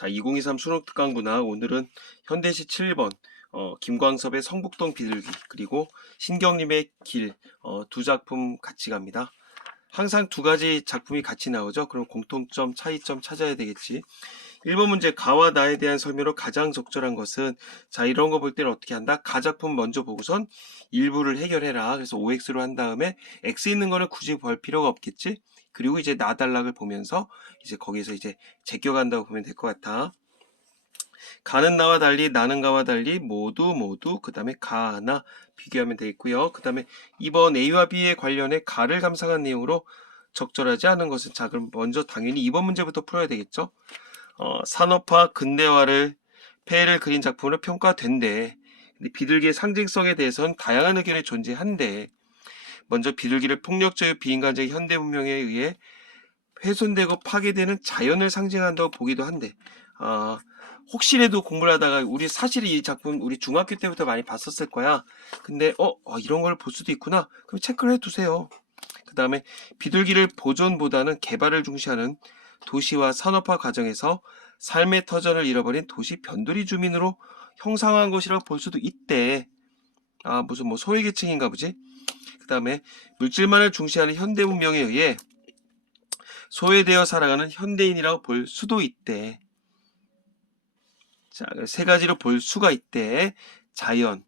자, 2023 수능 특강문화 오늘은 현대시 7번 김광섭의 성북동 비둘기 그리고 신경림의 길 두 작품 같이 갑니다. 항상 두 가지 작품이 같이 나오죠. 그럼 공통점, 차이점 찾아야 되겠지. 1번 문제 가와 나에 대한 설명으로 가장 적절한 것은 자 이런 거 볼 때는 어떻게 한다? 가 작품 먼저 보고선 일부를 해결해라. 그래서 OX로 한 다음에 X 있는 거는 굳이 볼 필요가 없겠지. 그리고 이제 나달락을 보면서 이제 거기서 이제 제껴간다고 보면 될 것 같아. 가는 나와 달리 나는 가와 달리 모두 그 다음에 가나 비교하면 되겠고요. 그 다음에 이번 A와 B에 관련해 가를 감상한 내용으로 적절하지 않은 것은 자 그럼 먼저 당연히 이번 문제부터 풀어야 되겠죠. 산업화 근대화를 폐해를 그린 작품으로 평가된대. 근데 비둘기의 상징성에 대해서는 다양한 의견이 존재한대. 먼저 비둘기를 폭력적 비인간적 현대 문명에 의해 훼손되고 파괴되는 자연을 상징한다고 보기도 한대. 혹시라도 공부를 하다가 우리 사실 이 작품 우리 중학교 때부터 많이 봤었을 거야. 근데 이런 걸 볼 수도 있구나. 그럼 체크를 해두세요. 그 다음에 비둘기를 보존보다는 개발을 중시하는 도시와 산업화 과정에서 삶의 터전을 잃어버린 도시 변두리 주민으로 형상화한 것이라고 볼 수도 있대. 무슨 뭐 소외계층인가 보지. 그 다음에 물질만을 중시하는 현대 문명에 의해 소외되어 살아가는 현대인이라고 볼 수도 있대. 자, 세 가지로 볼 수가 있대. 자연,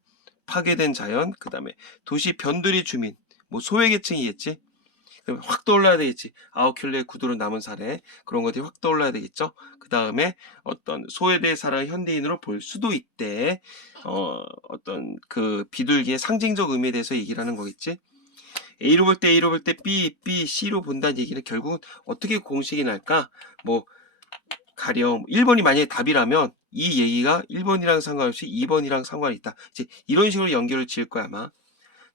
파괴된 자연, 그 다음에 도시 변두리 주민, 뭐 소외계층이겠지. 그럼 확 떠올라야 되겠지. 아웃킬러의 구두로 남은 사례 그런 것들이 확 떠올라야 되겠죠. 그 다음에 어떤 소외돼 살아가는 현대인으로 볼 수도 있대. 어떤 그 비둘기의 상징적 의미에 대해서 얘기를 하는 거겠지. A로 볼 때 A로 볼 때 B, C로 본다는 얘기는 결국은 어떻게 공식이 날까? 뭐 가령 1번이 만약에 답이라면 이 얘기가 1번이랑 상관없이 2번이랑 상관이 있다. 이제 이런 식으로 연결을 지을 거야 아마.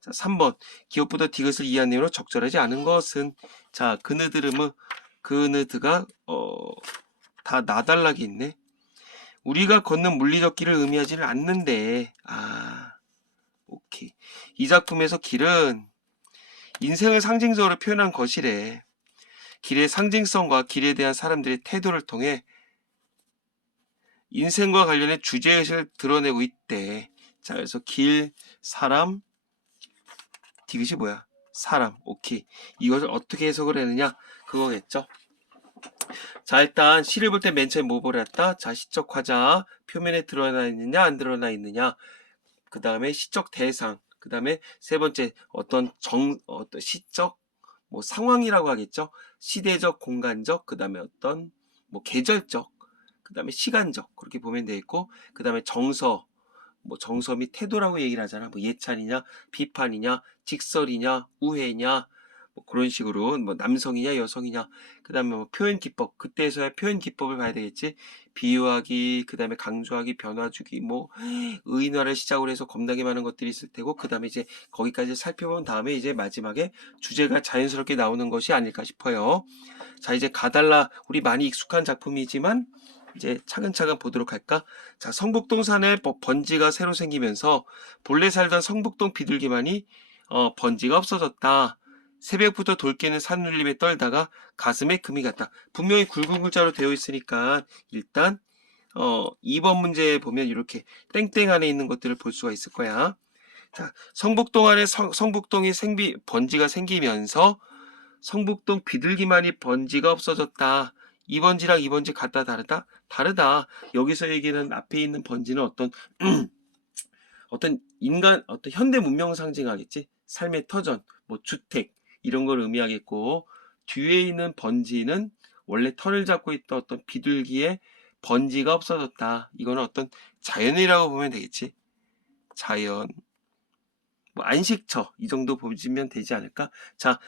자, 3번 기업보다 디귿을 이해한 내용으로 적절하지 않은 것은 자 그느드가 다 나달락이 있네. 우리가 걷는 물리적 길을 의미하지는 않는데 오케이. 이 작품에서 길은 인생을 상징적으로 표현한 것이래. 길의 상징성과 길에 대한 사람들의 태도를 통해 인생과 관련해 주제의식을 드러내고 있대. 자, 그래서 길, 사람, 디귿이 뭐야? 사람. 오케이. 이것을 어떻게 해석을 했느냐? 그거겠죠. 자, 일단 시를 볼 때 맨 처음에 뭐 보랬다? 자, 시적 화자. 표면에 드러나 있느냐, 안 드러나 있느냐. 그 다음에 시적 대상. 그 다음에 세 번째 어떤 시적 뭐 상황이라고 하겠죠. 시대적, 공간적, 그 다음에 어떤 뭐 계절적, 그 다음에 시간적 그렇게 보면 되겠고, 그 다음에 정서, 뭐 정서 및 태도라고 얘기를 하잖아. 뭐 예찬이냐, 비판이냐, 직설이냐, 우회냐, 뭐 그런 식으로 뭐 남성이냐, 여성이냐, 그 다음에 뭐 표현 기법, 그때서야 표현 기법을 봐야 되겠지. 비유하기, 그 다음에 강조하기, 변화주기, 뭐 의인화를 시작으로 해서 겁나게 많은 것들이 있을 테고, 그 다음에 이제 거기까지 살펴본 다음에 이제 마지막에 주제가 자연스럽게 나오는 것이 아닐까 싶어요. 자, 이제 가달라 우리 많이 익숙한 작품이지만 이제 차근차근 보도록 할까? 자, 성북동 산에 번지가 새로 생기면서 본래 살던 성북동 비둘기만이 번지가 없어졌다. 새벽부터 돌 깨는 산울림에 떨다가 가슴에 금이 갔다. 분명히 굵은 글자로 되어 있으니까 일단 2번 문제에 보면 이렇게 땡땡 안에 있는 것들을 볼 수가 있을 거야. 자, 성북동 안에 성북동이 번지가 생기면서 성북동 비둘기만이 번지가 없어졌다. 이 번지랑 이 번지 같다 다르다? 다르다. 여기서 얘기는 앞에 있는 번지는 어떤 인간, 어떤 현대 문명 상징하겠지? 삶의 터전, 뭐 주택 이런 걸 의미하겠고, 뒤에 있는 번지는 원래 털을 잡고 있던 어떤 비둘기의 번지가 없어졌다. 이거는 어떤 자연이라고 보면 되겠지. 자연, 뭐 안식처 이 정도 보시면 되지 않을까? 자,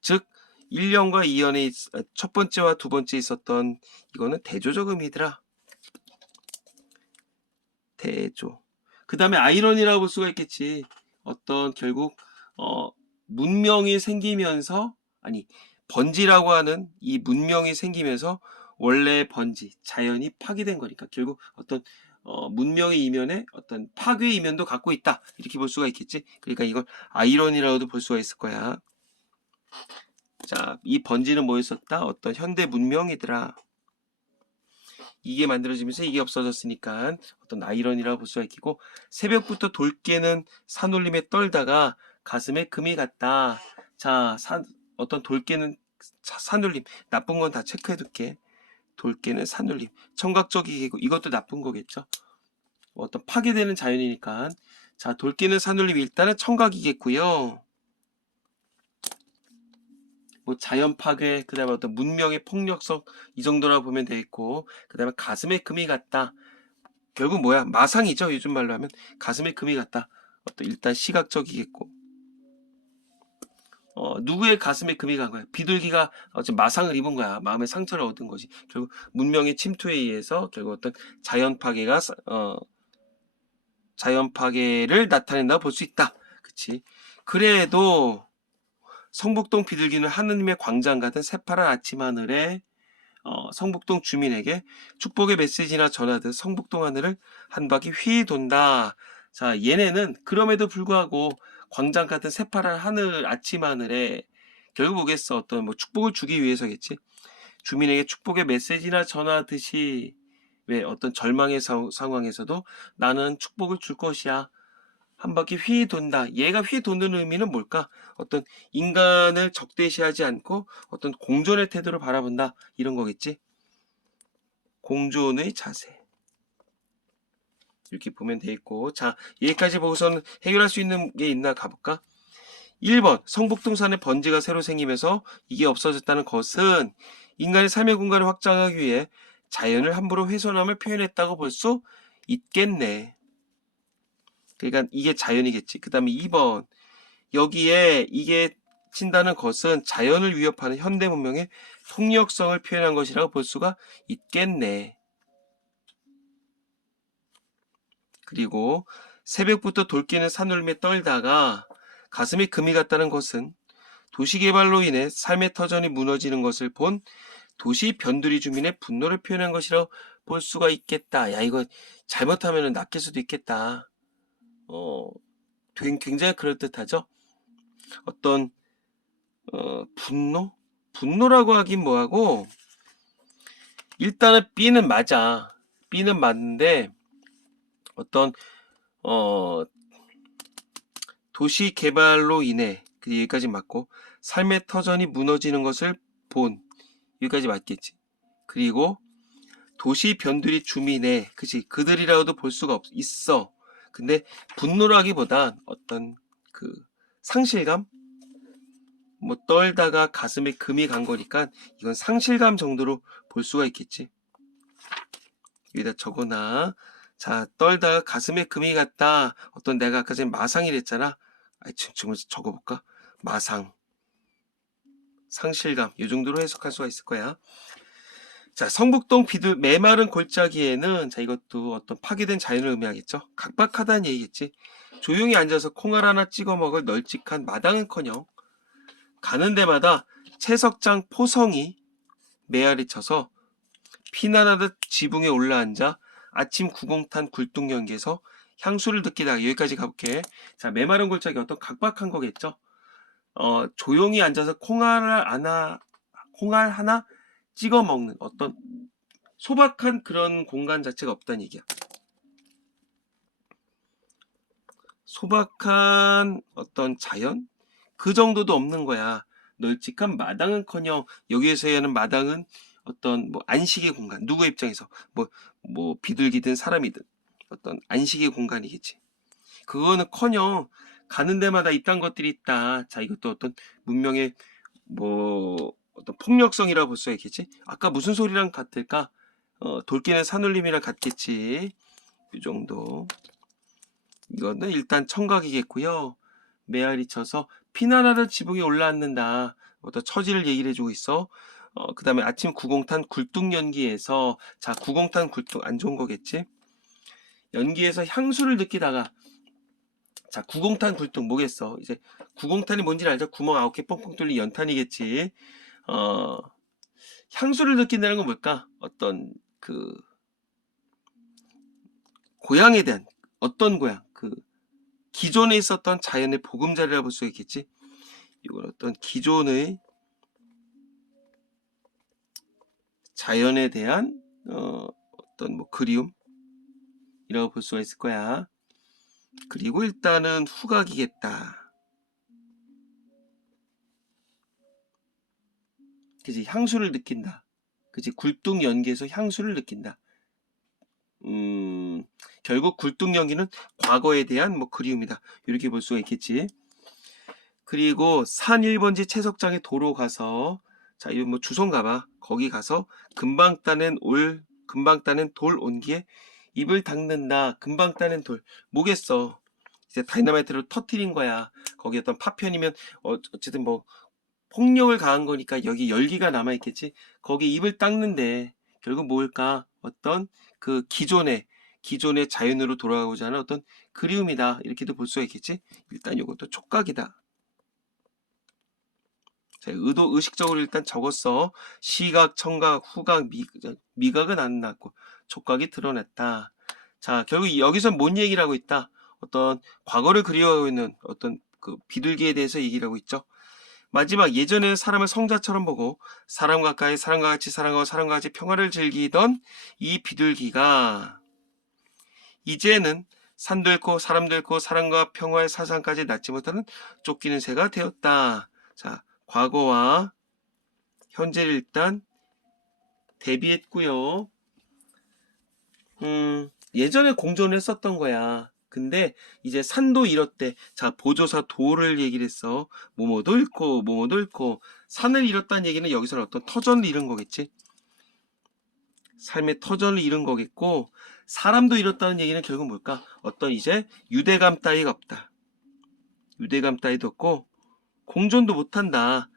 즉 1년과 2년에 첫 번째와 두 번째 있었던 이거는 대조적 의미더라. 대조. 그 다음에 아이러니라고 볼 수가 있겠지. 어떤 결국 문명이 생기면서 번지라고 하는 이 문명이 생기면서 원래 번지 자연이 파괴된 거니까 결국 어떤 문명의 이면에 어떤 파괴의 이면도 갖고 있다 이렇게 볼 수가 있겠지. 그러니까 이걸 아이러니라고도 볼 수가 있을 거야. 자, 이 번지는 뭐였었다? 어떤 현대 문명이더라. 이게 만들어지면서 이게 없어졌으니까 어떤 아이러니라고 볼 수가 있고, 새벽부터 돌 깨는 산울림에 떨다가 가슴에 금이 갔다. 자, 어떤 돌 깨는 산울림, 나쁜 건 다 체크해 둘게. 돌 깨는 산울림, 청각적이고 이것도 나쁜 거겠죠. 어떤 파괴되는 자연이니까. 자, 돌 깨는 산울림 일단은 청각이겠고요. 뭐 자연 파괴, 그 다음에 어떤 문명의 폭력성, 이 정도라고 보면 되겠고, 그 다음에 가슴에 금이 갔다. 결국 뭐야? 마상이죠. 요즘 말로 하면 가슴에 금이 갔다. 어떤 일단 시각적이겠고, 누구의 가슴에 금이 간 거야? 비둘기가 어째 마상을 입은 거야. 마음의 상처를 얻은 거지. 결국 문명의 침투에 의해서 결국 어떤 자연 파괴가 자연 파괴를 나타낸다 볼 수 있다. 그치? 그래도 성북동 비둘기는 하느님의 광장 같은 새파란 아침 하늘에 성북동 주민에게 축복의 메시지나 전하듯 성북동 하늘을 한 바퀴 휘 돈다. 자, 얘네는 그럼에도 불구하고 광장 같은 새파란 하늘, 아침 하늘에 결국 뭐겠어? 어떤 뭐 축복을 주기 위해서겠지. 주민에게 축복의 메시지나 전하듯이 왜 어떤 절망의 상황에서도 나는 축복을 줄 것이야. 한 바퀴 휘 돈다. 얘가 휘 도는 의미는 뭘까? 어떤 인간을 적대시하지 않고 어떤 공존의 태도를 바라본다. 이런 거겠지. 공존의 자세. 이렇게 보면 되겠고. 자, 여기까지 보고서는 해결할 수 있는 게 있나 가볼까? 1번, 성북동산에 번지가 새로 생기면서 이게 없어졌다는 것은 인간의 삶의 공간을 확장하기 위해 자연을 함부로 훼손함을 표현했다고 볼 수 있겠네. 그러니까 이게 자연이겠지. 그 다음에 2번, 여기에 이게 친다는 것은 자연을 위협하는 현대 문명의 폭력성을 표현한 것이라고 볼 수가 있겠네. 그리고 새벽부터 돌기는 산울림에 떨다가 가슴에 금이 갔다는 것은 도시개발로 인해 삶의 터전이 무너지는 것을 본 도시 변두리 주민의 분노를 표현한 것이라고 볼 수가 있겠다. 야, 이거 잘못하면 낚일 수도 있겠다. 굉장히 그럴듯하죠? 어떤 분노? 분노라고 하긴 뭐하고, 일단은 B는 맞아. B는 맞는데 어떤 도시 개발로 인해 여기까지 맞고, 삶의 터전이 무너지는 것을 본, 여기까지 맞겠지. 그리고 도시 변두리 주민의, 그치, 그들이라고도 볼 수가 있어. 근데 분노라기보단 어떤 그 상실감, 뭐 떨다가 가슴에 금이 간 거니까 이건 상실감 정도로 볼 수가 있겠지. 여기다 적어놔. 자, 떨다가 가슴에 금이 갔다. 어떤 내가 아까 전에 마상이랬잖아. 지금 적어볼까? 마상, 상실감, 이 정도로 해석할 수가 있을 거야. 자, 성북동 메마른 골짜기에는, 자, 이것도 어떤 파괴된 자연을 의미하겠죠. 각박하다는 얘기겠지. 조용히 앉아서 콩알 하나 찍어 먹을 널찍한 마당은커녕 가는 데마다 채석장 포성이 메아리 쳐서 피난하듯 지붕에 올라앉아 아침 구공탄 굴뚝연기에서 향수를 느끼다. 여기까지 가볼게. 자, 메마른 골짜기 어떤 각박한 거겠죠. 조용히 앉아서 콩알 하나 찍어 먹는 어떤 소박한 그런 공간 자체가 없다는 얘기야. 소박한 어떤 자연? 그 정도도 없는 거야. 널찍한 마당은커녕 여기에서 하는 마당은 어떤 뭐 안식의 공간, 누구 입장에서 뭐 비둘기든 사람이든 어떤 안식의 공간이겠지. 그거는커녕 가는 데마다 이딴 것들이 있다. 자, 이것도 어떤 문명의 뭐 어떤 폭력성이라고 볼 수 있겠지. 아까 무슨 소리랑 같을까? 돌기는 산울림이랑 같겠지. 이 정도. 이거는 일단 청각이겠고요. 메아리 쳐서 피난하던 지붕에 올라앉는다. 어떤 처지를 얘기를 해주고 있어. 그 다음에 아침 구공탄 굴뚝 연기에서, 자, 구공탄 굴뚝 안 좋은 거겠지? 연기에서 향수를 느끼다가, 자, 구공탄 굴뚝 뭐겠어? 이제 구공탄이 뭔지 알죠? 구멍 9개 뻥뻥 뚫린 연탄이겠지. 향수를 느낀다는 건 뭘까? 어떤 그 고향에 대한 어떤 고향, 그 기존에 있었던 자연의 보금자리라 볼 수 있겠지. 이건 어떤 기존의 자연에 대한 어떤 뭐 그리움이라고 볼 수가 있을 거야. 그리고 일단은 후각이겠다. 그치? 향수를 느낀다. 그치? 굴뚝 연기에서 향수를 느낀다. 결국 굴뚝 연기는 과거에 대한 뭐 그리움이다. 이렇게 볼 수가 있겠지. 그리고 산 1번지 채석장에 도로 가서, 자, 이거 뭐 주소인가 봐. 거기 가서 금방 따낸 돌 온기에 입을 닦는다. 금방 따낸 돌. 뭐겠어? 이제 다이너마이트를 터트린 거야. 거기 어떤 파편이면 어쨌든 뭐 폭력을 가한 거니까 여기 열기가 남아있겠지. 거기 입을 닦는데 결국 뭘까? 어떤 그 기존의 자연으로 돌아가고자 하는 어떤 그리움이다. 이렇게도 볼 수가 있겠지. 일단 이것도 촉각이다. 자, 의식적으로 일단 적었어. 시각, 청각, 후각, 미각은 안 났고 촉각이 드러냈다. 자, 결국 여기서 뭔 얘기를 하고 있다? 어떤 과거를 그리워하고 있는 어떤 그 비둘기에 대해서 얘기를 하고 있죠. 마지막, 예전에는 사람을 성자처럼 보고 사람과 가까이 사람과 같이 사랑하고 사람과 같이 평화를 즐기던 이 비둘기가 이제는 산도 잃고 사람도 잃고 사랑과 평화의 사상까지 낳지 못하는 쫓기는 새가 되었다. 자, 과거와 현재를 일단 대비했고요. 예전에 공존을 했었던 거야. 근데 이제 산도 잃었대. 자, 보조사 도를 얘기를 했어. 뭐뭐도 잃고 뭐뭐도 잃고. 산을 잃었다는 얘기는 여기서는 어떤 터전을 잃은 거겠지. 삶의 터전을 잃은 거겠고, 사람도 잃었다는 얘기는 결국 뭘까? 어떤 이제 유대감 따위가 없다. 유대감 따위도 없고 공존도 못한다.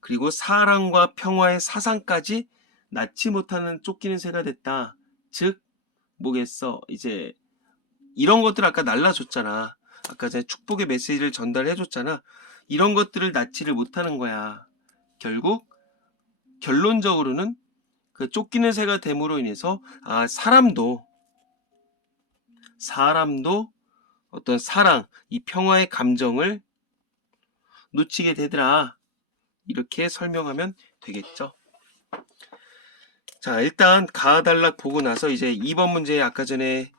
그리고 사랑과 평화의 사상까지 낳지 못하는 쫓기는 새가 됐다. 즉 뭐겠어? 이제 이런 것들 아까 날라줬잖아. 아까 전에 축복의 메시지를 전달해줬잖아. 이런 것들을 낳지를 못하는 거야. 결국 결론적으로는 그 쫓기는 새가 됨으로 인해서 사람도 어떤 사랑, 이 평화의 감정을 놓치게 되더라. 이렇게 설명하면 되겠죠. 자, 일단 가달락 보고 나서 이제 2번 문제 아까 전에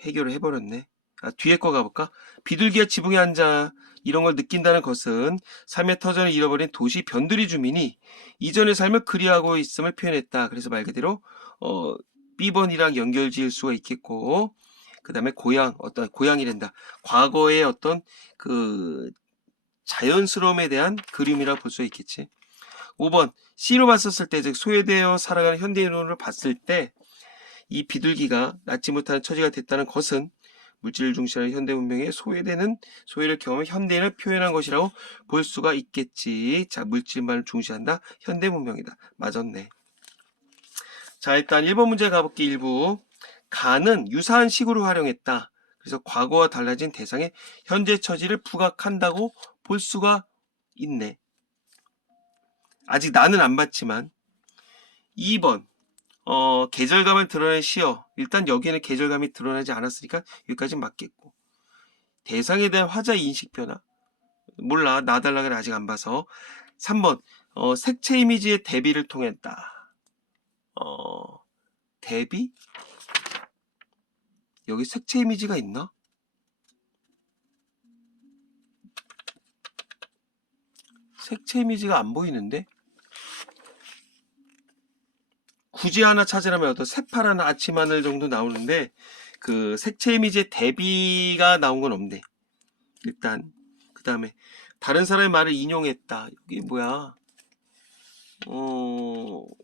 해결을 해버렸네. 뒤에 거 가볼까? 비둘기가 지붕에 앉아 이런 걸 느낀다는 것은 삶의 터전을 잃어버린 도시 변두리 주민이 이전의 삶을 그리워하고 있음을 표현했다. 그래서 말 그대로 B번이랑 연결 지을 수가 있겠고, 그 다음에 어떤 고향이란다. 과거의 어떤 그 자연스러움에 대한 그림이라 볼 수 있겠지. 5번 C로 봤었을 때, 즉 소외되어 살아가는 현대인으로 봤을 때 이 비둘기가 낳지 못하는 처지가 됐다는 것은 물질을 중시하는 현대 문명의 소외를 경험한 현대인을 표현한 것이라고 볼 수가 있겠지. 자, 물질만을 중시한다. 현대 문명이다. 맞았네. 자, 일단 1번 문제 가볼게. 일부 가는 유사한 식으로 활용했다. 그래서 과거와 달라진 대상의 현재 처지를 부각한다고 볼 수가 있네. 아직 나는 안 봤지만. 2번 계절감을 드러낸 시어. 일단 여기에는 계절감이 드러나지 않았으니까 여기까지 맞겠고. 대상에 대한 화자 인식 변화. 몰라. 나달락을 아직 안 봐서. 3번 색채 이미지의 대비를 통했다. 대비? 여기 색채 이미지가 있나? 색채 이미지가 안 보이는데? 굳이 하나 찾으라면 어떤 새파란 아침 하늘 정도 나오는데 그 색채 이미지의 대비가 나온 건 없네. 일단 그 다음에 다른 사람의 말을 인용했다. 이게 뭐야?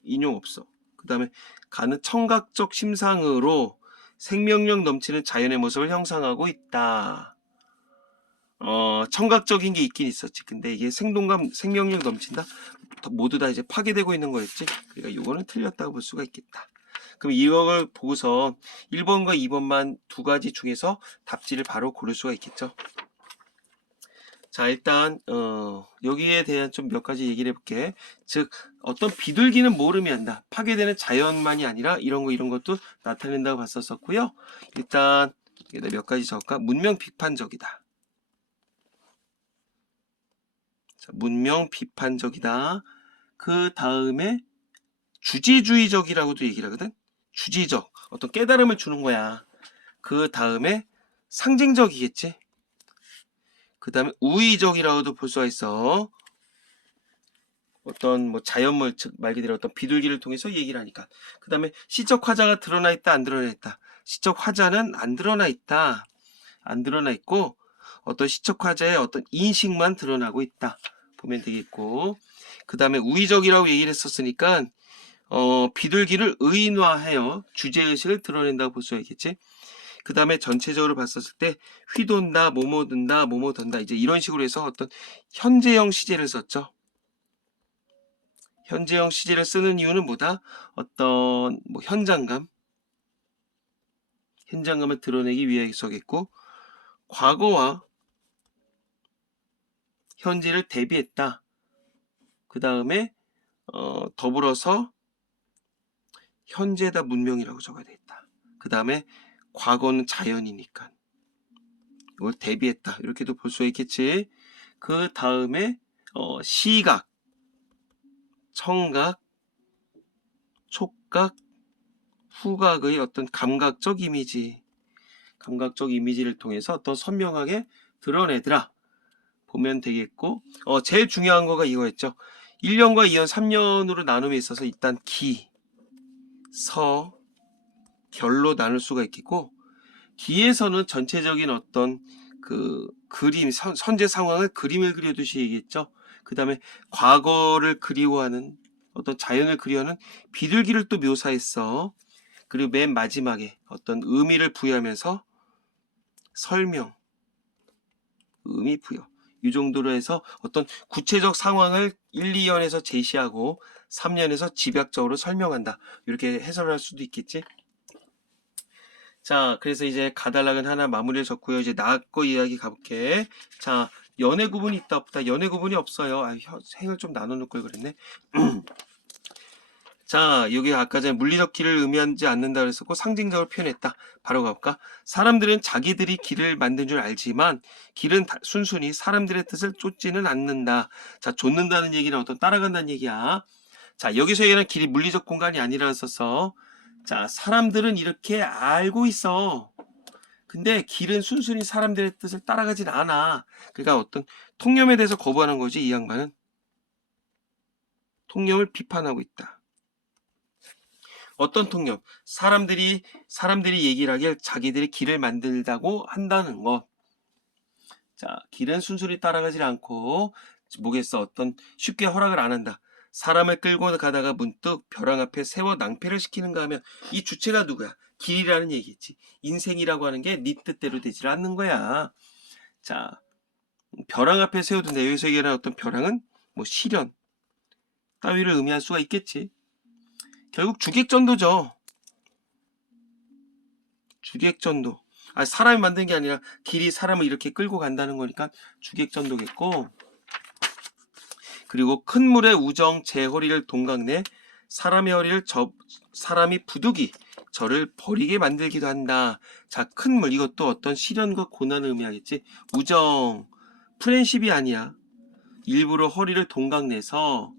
인용 없어. 그 다음에 가는 청각적 심상으로 생명력 넘치는 자연의 모습을 형상하고 있다. 청각적인 게 있긴 있었지. 근데 이게 생명력 넘친다? 모두 다 이제 파괴되고 있는 거였지. 그러니까 이거는 틀렸다고 볼 수가 있겠다. 그럼 이걸 보고서 1번과 2번만 두 가지 중에서 답지를 바로 고를 수가 있겠죠. 자, 일단 여기에 대한 좀 몇 가지 얘기를 해볼게. 즉 어떤 비둘기는 모름이 한다. 파괴되는 자연만이 아니라 이런 것도 나타낸다고 봤었고요. 일단 여기다 몇 가지 적을까? 문명 비판적이다. 자, 문명 비판적이다. 그 다음에 주지주의적이라고도 얘기를 하거든. 주지적 어떤 깨달음을 주는 거야. 그 다음에 상징적이겠지. 그 다음에 우의적이라고도 볼 수가 있어. 어떤 뭐 자연물, 즉 말 그대로 어떤 비둘기를 통해서 얘기를 하니까. 그 다음에 시적 화자가 드러나 있다, 안 드러나 있다. 시적 화자는 안 드러나 있다, 안 드러나 있고 어떤 시적 화자의 어떤 인식만 드러나고 있다 보면 되겠고, 그 다음에 우의적이라고 얘기를 했었으니까 비둘기를 의인화하여 주제의식을 드러낸다고 볼 수가 있겠지. 그 다음에 전체적으로 봤었을 때 휘돈다, 뭐뭐 든다, 뭐뭐 던다, 이제 이런 식으로 해서 어떤 현재형 시제를 썼죠. 현재형 시제를 쓰는 이유는 뭐다? 어떤 뭐 현장감을 드러내기 위해서겠고, 과거와 현재를 대비했다. 그 다음에 더불어서 현재다 문명이라고 적어야 되겠다. 그 다음에 과거는 자연이니까 이걸 대비했다, 이렇게도 볼 수 있겠지. 그 다음에 시각, 청각, 촉각, 후각의 어떤 감각적 이미지를 통해서 어떤 선명하게 드러내더라 보면 되겠고, 제일 중요한 거가 이거였죠. 1년과 2년, 3년으로 나눔에 있어서 일단 기, 서, 결로 나눌 수가 있겠고, 기에서는 전체적인 어떤 그 그림, 선제 상황을 그림을 그려듯이 얘기했죠. 그 다음에 과거를 그리워하는 어떤 자연을 그리워하는 비둘기를 또 묘사했어. 그리고 맨 마지막에 어떤 의미를 부여하면서 설명, 의미 부여, 이 정도로 해서 어떤 구체적 상황을 1, 2년에서 제시하고 3년에서 집약적으로 설명한다, 이렇게 해설할 수도 있겠지. 자, 그래서 이제 가달락은 하나 마무리를 졌고요. 이제 나거 이야기 가볼게. 자, 연애 구분이 있다 없다. 연애 구분이 없어요. 생을 좀 나눠놓을 걸 그랬네. 자, 여기 아까 전에 물리적 길을 의미하지 않는다 그랬었고 상징적으로 표현했다. 바로 가볼까? 사람들은 자기들이 길을 만든 줄 알지만 길은 순순히 사람들의 뜻을 쫓지는 않는다. 자, 쫓는다는 얘기는 어떤 따라간다는 얘기야. 자, 여기서 얘기하는 길이 물리적 공간이 아니라 썼어. 자, 사람들은 이렇게 알고 있어. 근데 길은 순순히 사람들의 뜻을 따라가진 않아. 그러니까 어떤 통념에 대해서 거부하는 거지, 이 양반은. 통념을 비판하고 있다. 어떤 통념? 사람들이 얘기를 하길 자기들이 길을 만들다고 한다는 것. 자, 길은 순순히 따라가지 않고 뭐겠어? 어떤 쉽게 허락을 안 한다. 사람을 끌고 가다가 문득 벼랑 앞에 세워 낭패를 시키는가 하면 이 주체가 누구야? 길이라는 얘기겠지. 인생이라고 하는 게 네 뜻대로 되질 않는 거야. 자, 벼랑 앞에 세워둔다. 여기서 얘기하는 어떤 벼랑은 뭐 시련 따위를 의미할 수가 있겠지. 결국 주객전도죠. 주객전도. 사람이 만든 게 아니라 길이 사람을 이렇게 끌고 간다는 거니까 주객전도겠고, 그리고 큰 물의 우정 제 허리를 동강내 사람의 허리를 사람이 부득이 저를 버리게 만들기도 한다. 자, 큰 물, 이것도 어떤 시련과 고난을 의미하겠지. 우정, 프렌십이 아니야. 일부러 허리를 동강내서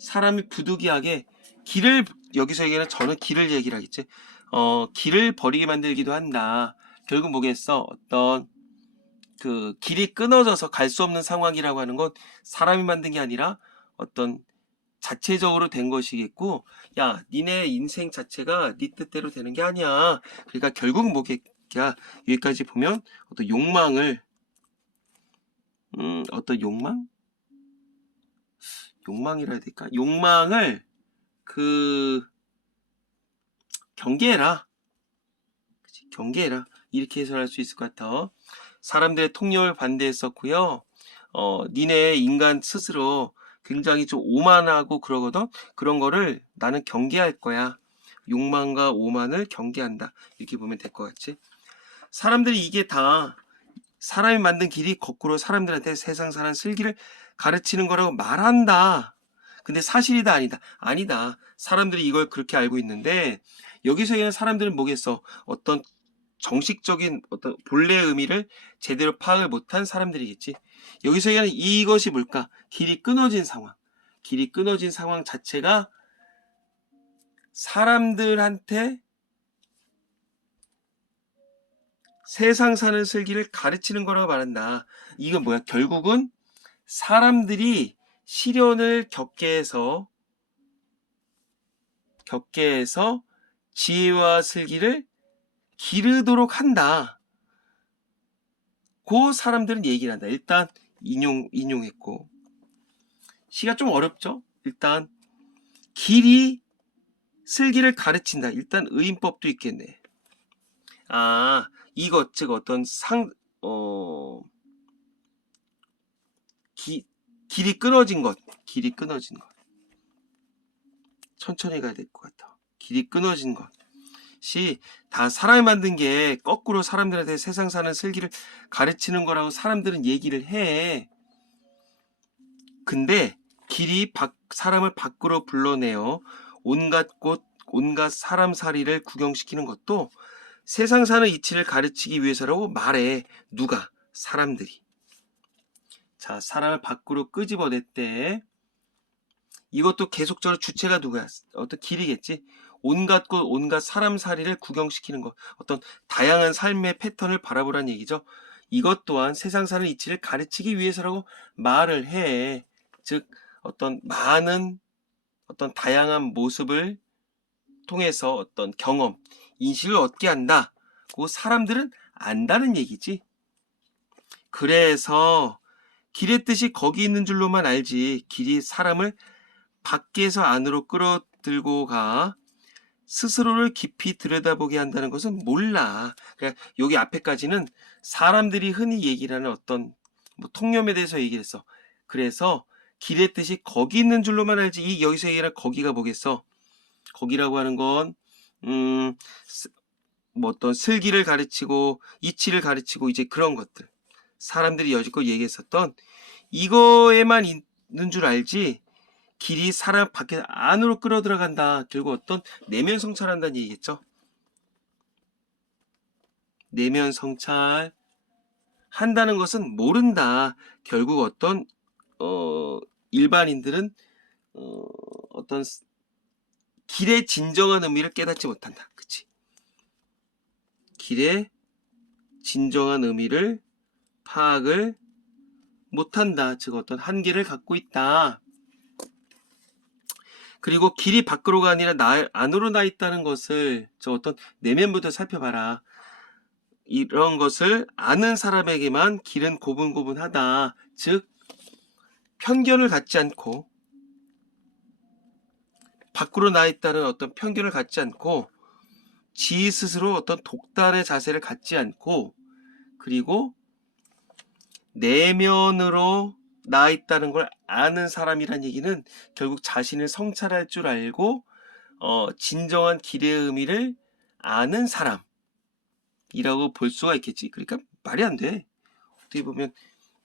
사람이 부득이하게 길을, 여기서 얘기하는 저는 길을 얘기를 하겠지. 길을 버리게 만들기도 한다. 결국 뭐겠어? 어떤 그 길이 끊어져서 갈 수 없는 상황이라고 하는 건 사람이 만든 게 아니라 어떤 자체적으로 된 것이겠고, 야, 니네 인생 자체가 네 뜻대로 되는 게 아니야. 그러니까 결국 뭐겠냐, 여기까지 보면 어떤 욕망을 어떤 욕망이라 해야 될까? 욕망을 경계해라. 그치? 경계해라. 이렇게 해석할 수 있을 것 같아. 사람들의 통념을 반대했었고요. 니네 인간 스스로 굉장히 좀 오만하고 그러거든. 그런 거를 나는 경계할 거야. 욕망과 오만을 경계한다. 이렇게 보면 될 것 같지? 사람들이 이게 다 사람이 만든 길이 거꾸로 사람들한테 세상 사는 슬기를 가르치는 거라고 말한다. 근데 사실이다, 아니다? 아니다. 사람들이 이걸 그렇게 알고 있는데, 여기서 얘기하는 사람들은 뭐겠어? 어떤 정식적인 어떤 본래의 의미를 제대로 파악을 못한 사람들이겠지. 여기서 얘기하는 이것이 뭘까? 길이 끊어진 상황. 길이 끊어진 상황 자체가 사람들한테 세상 사는 슬기를 가르치는 거라고 말한다. 이건 뭐야? 결국은 사람들이 시련을 겪게 해서 지혜와 슬기를 기르도록 한다. 그 사람들은 얘기를 한다. 일단 인용했고. 시가 좀 어렵죠? 일단 길이 슬기를 가르친다. 일단 의인법도 있겠네. 아, 이것 즉 어떤 길이 끊어진 것. 천천히 가야 될 것 같아. 길이 끊어진 것이 다 사람이 만든 게 거꾸로 사람들한테 세상 사는 슬기를 가르치는 거라고 사람들은 얘기를 해. 근데 길이 사람을 밖으로 불러내어 온갖 곳, 온갖 사람살이를 구경시키는 것도 세상 사는 이치를 가르치기 위해서라고 말해. 누가? 사람들이. 자, 사람을 밖으로 끄집어냈대. 이것도 계속적으로 주체가 누구야? 어떤 길이겠지? 온갖 곳, 온갖 사람살이를 구경시키는 것. 어떤 다양한 삶의 패턴을 바라보란 얘기죠. 이것 또한 세상 사는 이치를 가르치기 위해서라고 말을 해. 즉, 어떤 많은 어떤 다양한 모습을 통해서 어떤 경험, 인식을 얻게 한다. 그 사람들은 안다는 얘기지. 그래서 길의 뜻이 거기 있는 줄로만 알지 길이 사람을 밖에서 안으로 끌어들고 가 스스로를 깊이 들여다보게 한다는 것은 몰라. 그러니까 여기 앞에까지는 사람들이 흔히 얘기를 하는 어떤 통념에 대해서 얘기를 했어. 그래서 길의 뜻이 거기 있는 줄로만 알지 이 여기서 얘기하는 거기가 뭐겠어? 거기라고 하는 건 어떤 슬기를 가르치고 이치를 가르치고 이제 그런 것들. 사람들이 여지껏 얘기했었던 이거에만 있는 줄 알지 길이 사람 밖에 안으로 끌어들어간다. 결국 어떤 내면 성찰한다는 얘기겠죠. 내면 성찰 한다는 것은 모른다. 결국 어떤 일반인들은 어떤 길의 진정한 의미를 깨닫지 못한다. 그치? 길의 진정한 의미를 파악을 못한다. 즉 어떤 한계를 갖고 있다. 그리고 길이 밖으로가 아니라 안으로 나 있다는 것을 저 어떤 내면부터 살펴봐라. 이런 것을 아는 사람에게만 길은 고분고분하다. 즉 편견을 갖지 않고 밖으로 나 있다는 어떤 편견을 갖지 않고 지 스스로 어떤 독단의 자세를 갖지 않고 그리고 내면으로 나 있다는 걸 아는 사람이란 얘기는 결국 자신을 성찰할 줄 알고 진정한 길의 의미를 아는 사람이라고 볼 수가 있겠지. 그러니까 말이 안 돼. 어떻게 보면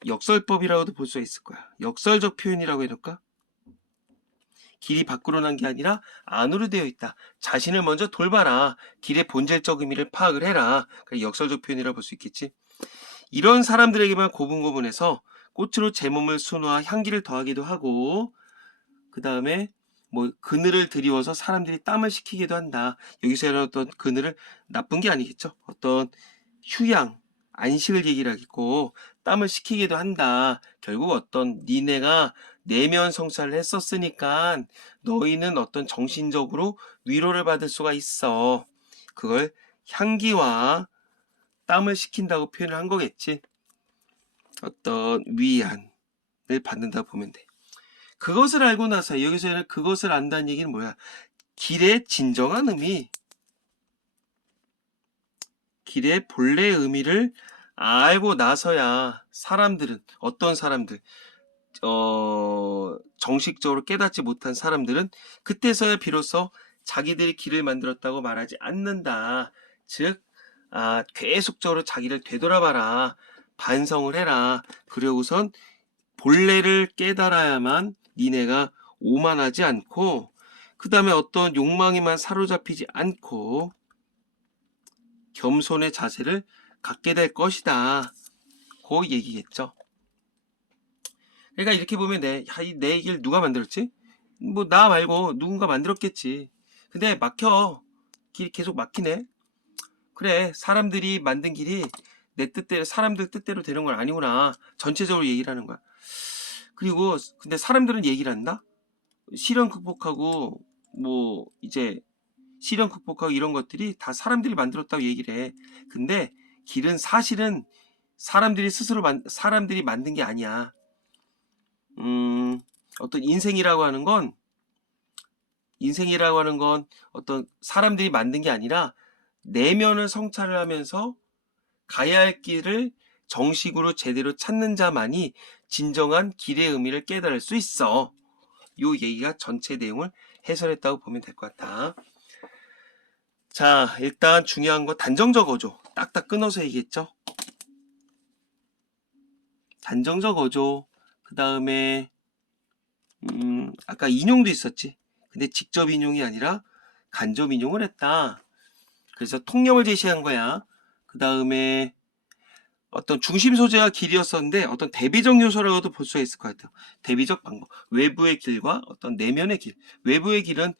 역설법이라고도 볼 수가 있을 거야. 역설적 표현이라고 해놓을까? 길이 밖으로 난 게 아니라 안으로 되어 있다. 자신을 먼저 돌봐라. 길의 본질적 의미를 파악을 해라. 역설적 표현이라고 볼 수 있겠지. 이런 사람들에게만 고분고분해서 꽃으로 제 몸을 순화 향기를 더하기도 하고 그 다음에 그늘을 드리워서 사람들이 땀을 식히기도 한다. 여기서 어떤 그늘을 나쁜 게 아니겠죠. 어떤 휴양, 안식을 얘기를 하겠고 땀을 식히기도 한다. 결국 어떤 니네가 내면 성찰을 했었으니까 너희는 어떤 정신적으로 위로를 받을 수가 있어. 그걸 향기와 땀을 식힌다고 표현을 한 거겠지. 어떤 위안을 받는다고 보면 돼. 그것을 알고 나서 여기서는 그것을 안다는 얘기는 뭐야? 길의 진정한 의미, 길의 본래 의미를 알고 나서야 사람들은 어떤 사람들 정식적으로 깨닫지 못한 사람들은 그때서야 비로소 자기들이 길을 만들었다고 말하지 않는다. 즉 계속적으로 자기를 되돌아봐라. 반성을 해라. 그리고선 본래를 깨달아야만 니네가 오만하지 않고 그 다음에 어떤 욕망에만 사로잡히지 않고 겸손의 자세를 갖게 될 것이다. 그 얘기겠죠. 그러니까 이렇게 보면 내 얘기를 누가 만들었지? 나 말고 누군가 만들었겠지. 근데 막혀. 길이 계속 막히네. 그래, 사람들이 만든 길이 내 뜻대로, 사람들 뜻대로 되는 건 아니구나. 전체적으로 얘기를 하는 거야. 그리고 근데 사람들은 얘기를 한다? 시련 극복하고 뭐 이제 시련 극복하고 이런 것들이 다 사람들이 만들었다고 얘기를 해. 근데 길은 사실은 사람들이 스스로 사람들이 만든 게 아니야. 어떤 인생이라고 하는 건 어떤 사람들이 만든 게 아니라 내면을 성찰을 하면서 가야 할 길을 정식으로 제대로 찾는 자만이 진정한 길의 의미를 깨달을 수 있어. 요 얘기가 전체 내용을 해설했다고 보면 될 것 같다. 자, 일단 중요한 거 단정적 어조. 딱딱 끊어서 얘기했죠. 단정적 어조. 그 다음에 아까 인용도 있었지. 근데 직접 인용이 아니라 간접 인용을 했다. 그래서 통념을 제시한 거야. 그 다음에 어떤 중심 소재가 길이었었는데 어떤 대비적 요소라고도 볼 수가 있을 것 같아요. 대비적 방법. 외부의 길과 어떤 내면의 길. 외부의 길은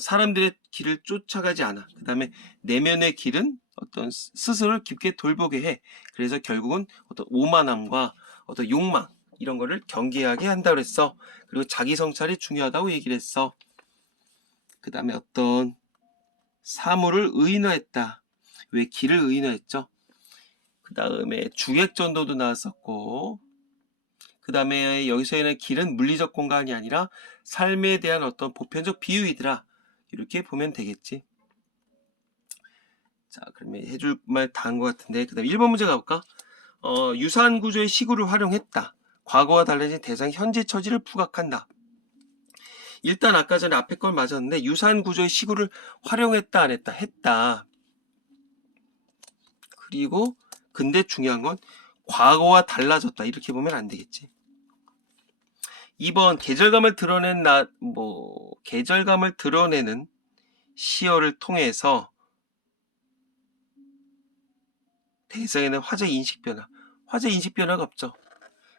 사람들의 길을 쫓아가지 않아. 그 다음에 내면의 길은 어떤 스스로를 깊게 돌보게 해. 그래서 결국은 어떤 오만함과 어떤 욕망 이런 거를 경계하게 한다고 했어. 그리고 자기 성찰이 중요하다고 얘기를 했어. 그 다음에 어떤 사물을 의인화했다. 왜 길을 의인화했죠? 그 다음에 주객전도도 나왔었고, 그 다음에 여기서는 길은 물리적 공간이 아니라 삶에 대한 어떤 보편적 비유이더라. 이렇게 보면 되겠지. 자, 그러면 해줄 말 다 한 것 같은데, 그 다음에 1번 문제 가볼까? 유사한 구조의 시구를 활용했다. 과거와 달라진 대상 현재 처지를 부각한다. 일단 아까 전에 앞에 걸 맞았는데 유사한 구조의 시구를 활용했다 안 했다? 했다. 그리고 근데 중요한 건 과거와 달라졌다. 이렇게 보면 안 되겠지. 2번 계절감을 드러내는 시어를 통해서 대상에는 화제 인식 변화. 화제 인식 변화가 없죠.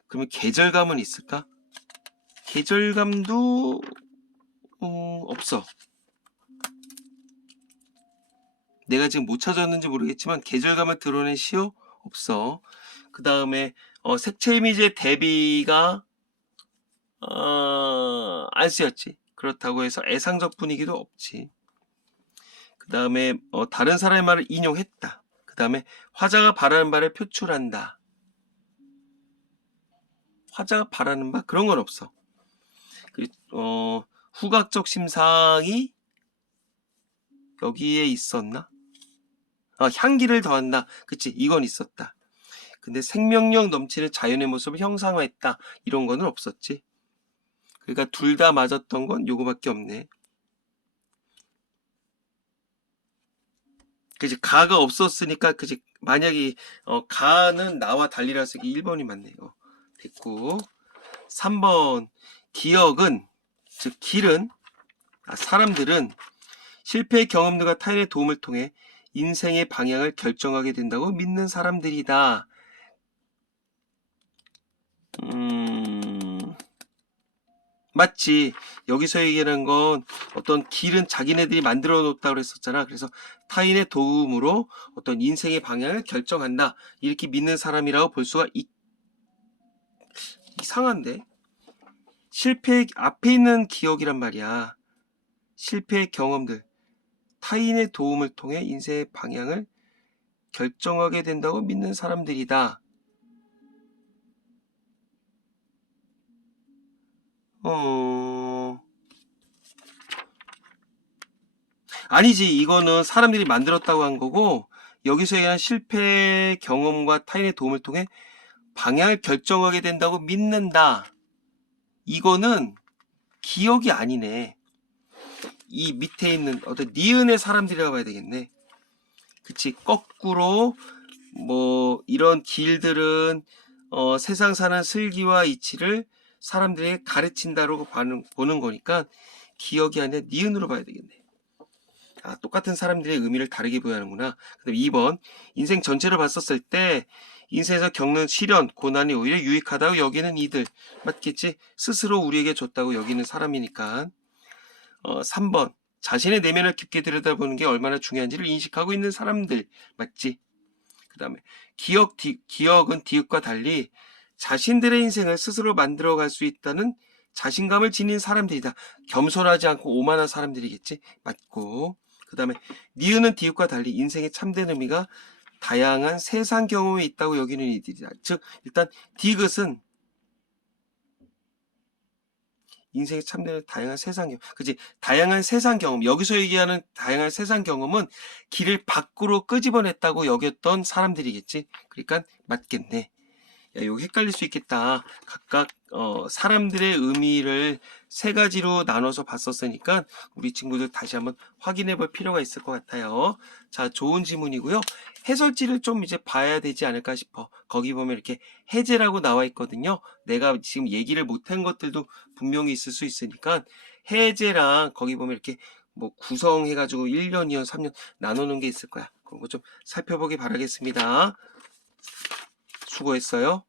그러면 계절감은 있을까? 계절감도 없어. 내가 지금 못 찾았는지 모르겠지만 계절감을 드러낸 시어 없어. 그 다음에 색채 이미지의 대비가 안 쓰였지. 그렇다고 해서 애상적 분위기도 없지. 그 다음에 다른 사람의 말을 인용했다. 그 다음에 화자가 바라는 바를 표출한다. 화자가 바라는 바 그런 건 없어. 후각적 심상이 여기에 있었나? 향기를 더한다. 그치, 이건 있었다. 근데 생명력 넘치는 자연의 모습을 형상화했다. 이런 거는 없었지. 그러니까 둘 다 맞았던 건 요거밖에 없네. 그치, 가가 없었으니까, 그치, 만약에, 가는 나와 달리라 쓰기 1번이 맞네요. 됐고. 3번, 기억은, 즉, 길은, 사람들은 실패의 경험들과 타인의 도움을 통해 인생의 방향을 결정하게 된다고 믿는 사람들이다. 맞지. 여기서 얘기하는 건 어떤 길은 자기네들이 만들어 놓았다고 그랬었잖아. 그래서 타인의 도움으로 어떤 인생의 방향을 결정한다. 이렇게 믿는 사람이라고 볼 수가 이상한데? 실패 앞에 있는 기억이란 말이야. 실패의 경험들. 타인의 도움을 통해 인생의 방향을 결정하게 된다고 믿는 사람들이다. 아니지. 이거는 사람들이 만들었다고 한 거고, 여기서 얘기한 실패 경험과 타인의 도움을 통해 방향을 결정하게 된다고 믿는다. 이거는 기억이 아니네. 이 밑에 있는 어떤 니은의 사람들이라고 봐야 되겠네. 그치. 거꾸로 이런 길들은 세상 사는 슬기와 이치를 사람들에게 가르친다고 보는 거니까 기억이 아니라 니은으로 봐야 되겠네. 똑같은 사람들의 의미를 다르게 부여하는구나. 그다음 2번, 인생 전체를 봤었을 때 인생에서 겪는 시련, 고난이 오히려 유익하다고 여기는 이들. 맞겠지? 스스로 우리에게 줬다고 여기는 사람이니까. 3번, 자신의 내면을 깊게 들여다보는 게 얼마나 중요한지를 인식하고 있는 사람들. 맞지? 그 다음에 기억은 디귿과 달리 자신들의 인생을 스스로 만들어갈 수 있다는 자신감을 지닌 사람들이다. 겸손하지 않고 오만한 사람들이겠지? 맞고. 그 다음에 니은은 디귿과 달리 인생의 참된 의미가 다양한 세상 경험에 있다고 여기는 이들이다. 즉 일단 디귿은 인생의 참된 다양한 세상 경험. 그치? 다양한 세상 경험. 여기서 얘기하는 다양한 세상 경험은 길을 밖으로 끄집어냈다고 여겼던 사람들이겠지? 그러니까 맞겠네. 야, 이거 헷갈릴 수 있겠다. 각각 사람들의 의미를 세 가지로 나눠서 봤었으니까 우리 친구들 다시 한번 확인해 볼 필요가 있을 것 같아요. 자, 좋은 지문이고요. 해설지를 좀 이제 봐야 되지 않을까 싶어. 거기 보면 이렇게 해제라고 나와 있거든요. 내가 지금 얘기를 못한 것들도 분명히 있을 수 있으니까 해제랑 거기 보면 이렇게 뭐 구성해가지고 1년, 2년, 3년 나누는 게 있을 거야. 그런 거 좀 살펴보기 바라겠습니다. 수고했어요.